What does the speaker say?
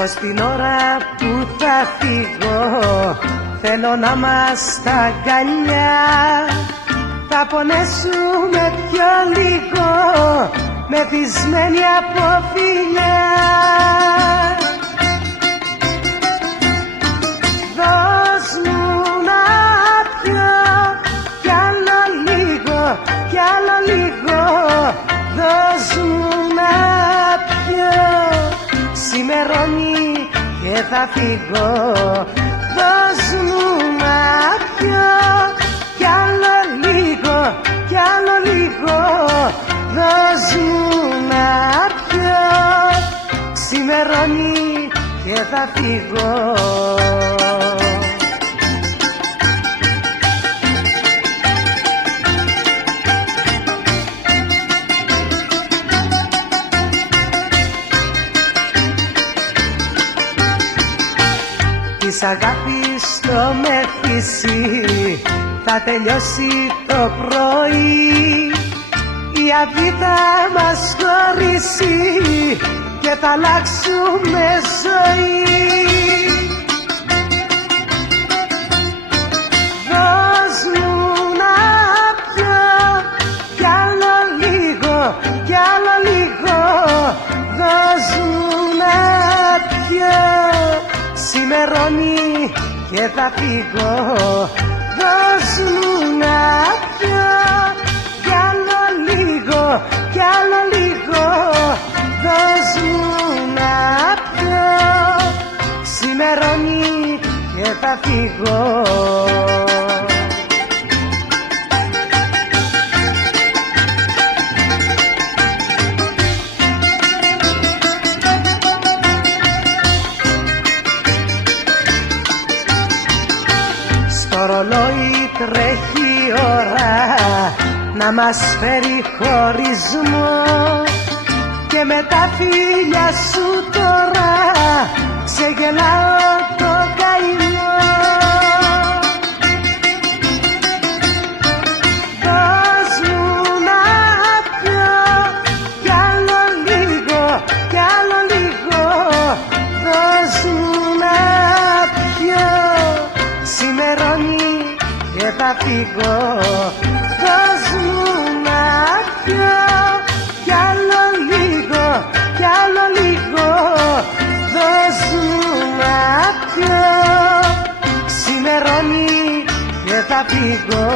Πως την ώρα που θα φύγω θέλω να είμαστε αγκαλιά. Θα πονέσουμε πιο λίγο μεθυσμένοι από φιλιά. Δώσ' μου να πιω κι άλλο λίγο, κι άλλο λίγο. Δώσ' μου να πιω, ξημερώνει και θα φύγω. Δώσ' μου να πιω κι άλλο λίγο, κι άλλο λίγο. Δώσ' μου να πιω, ξημερώνει και θα φύγω. Της αγάπης το μεθύσι θα τελειώσει το πρωί. Η αυγή θα μας χωρίσει και θα αλλάξουμε ζωή. Δώσ' μου να πιω κι άλλο λίγο, κι άλλο λίγο. Δώσ' μου να πιω, ξημερώνει και θα φύγω. Δώσ' μου να πιω κι άλλο λίγο, κι άλλο λίγο. Δώσ' μου να πιω, ξημερώνει και θα φύγω. Στο ρολόι τρέχει η ώρα να μας φέρει χωρισμό και με τα φίλια σου τώρα ξεγελάω το καημό. Δώσ' μου να πιω κι άλλο λίγο, κι άλλο λίγο. Δώσ' μου να πιω, ξημερώνει και θα φύγω. Δώσ' μου να πιω κι άλλο λίγο, κι άλλο λίγο. Δώσ' μου να πιω, ξημερώνει και θα φύγω.